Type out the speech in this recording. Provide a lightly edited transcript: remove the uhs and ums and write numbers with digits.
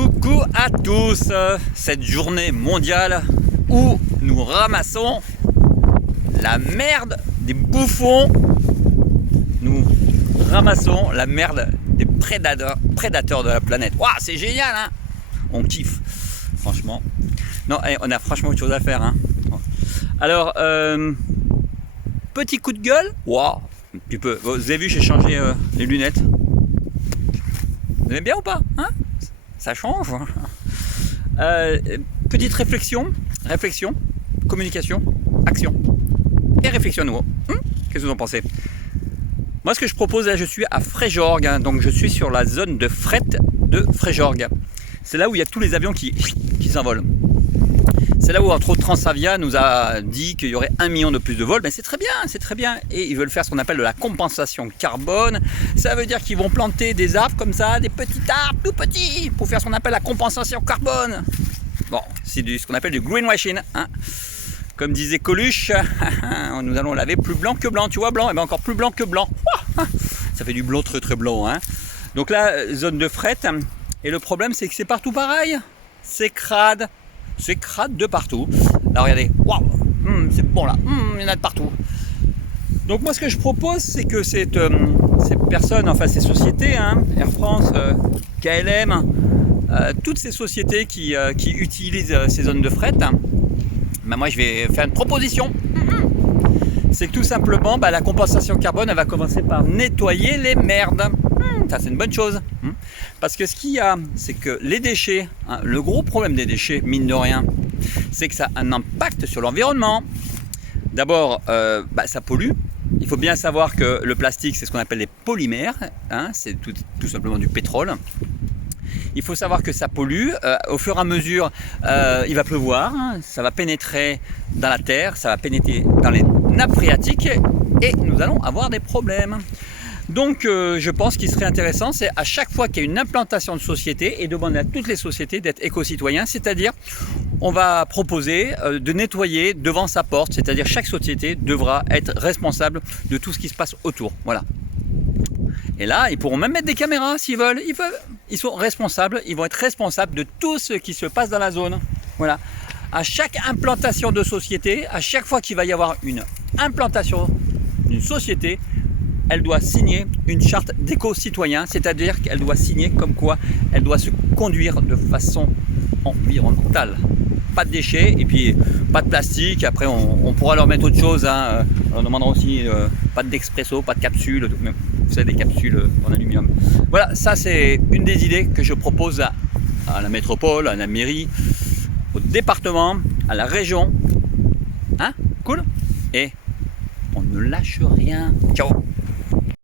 Coucou à tous, cette journée mondiale où nous ramassons la merde des bouffons, nous ramassons la merde des prédateurs de la planète. Waouh, c'est génial, hein. On kiffe, franchement. Non, on a franchement autre chose à faire, hein. Alors, petit coup de gueule. Waouh, un petit peu. Vous avez vu, j'ai changé les lunettes. Vous aimez bien ou pas, hein? Ça change. Petite réflexion, communication, action et réflexion à nouveau. Qu'est-ce que vous en pensez? Moi, ce que je propose là, je suis à Fréjorgues, hein, donc je suis sur la zone de fret de Fréjorgues. C'est là où il y a tous les avions qui s'envolent. C'est là où entre autres Transavia nous a dit qu'il y aurait 1 million de plus de vols, mais c'est très bien, et ils veulent faire ce qu'on appelle de la compensation carbone. Ça veut dire qu'ils vont planter des arbres comme ça, des petits arbres tout petits, pour faire ce qu'on appelle la compensation carbone. Bon, c'est ce qu'on appelle du greenwashing, hein. Comme disait Coluche, nous allons laver plus blanc que blanc, tu vois, blanc, et bien encore plus blanc que blanc. Ça fait du blanc très blanc, hein. Donc là, zone de fret, et le problème c'est que c'est partout pareil, c'est crade. C'est crade de partout. Là, regardez, waouh, c'est bon là, il y en a de partout. Donc moi, ce que je propose, c'est que ces personnes, enfin ces sociétés, hein, Air France, KLM, toutes ces sociétés qui utilisent ces zones de fret, ben moi, je vais faire une proposition. C'est que tout simplement, la compensation carbone, elle va commencer par nettoyer les merdes. Ça, c'est une bonne chose. Parce que ce qu'il y a, c'est que les déchets, hein, le gros problème des déchets, mine de rien, c'est que ça a un impact sur l'environnement. D'abord, ça pollue. Il faut bien savoir que le plastique, c'est ce qu'on appelle les polymères, hein, c'est tout simplement du pétrole. Il faut savoir que ça pollue. Au fur et à mesure, il va pleuvoir, hein, ça va pénétrer dans la terre, ça va pénétrer dans les nappes phréatiques et nous allons avoir des problèmes. Donc je pense qu'il serait intéressant, c'est à chaque fois qu'il y a une implantation de société et demander à toutes les sociétés d'être éco-citoyens, c'est-à-dire on va proposer de nettoyer devant sa porte, c'est-à-dire chaque société devra être responsable de tout ce qui se passe autour. Voilà. Et là, ils pourront même mettre des caméras s'ils veulent. Ils sont responsables, ils vont être responsables de tout ce qui se passe dans la zone. Voilà. À chaque implantation de société, à chaque fois qu'il va y avoir une implantation d'une société, elle doit signer une charte d'éco-citoyen, c'est-à-dire qu'elle doit signer comme quoi elle doit se conduire de façon environnementale. Pas de déchets et puis pas de plastique. Après, on pourra leur mettre autre chose, hein. On leur demandera aussi pas d'expresso, pas de capsules, vous savez, des capsules en aluminium. Voilà, ça c'est une des idées que je propose à la métropole, à la mairie, au département, à la région. Hein? Cool? Et on ne lâche rien. Ciao!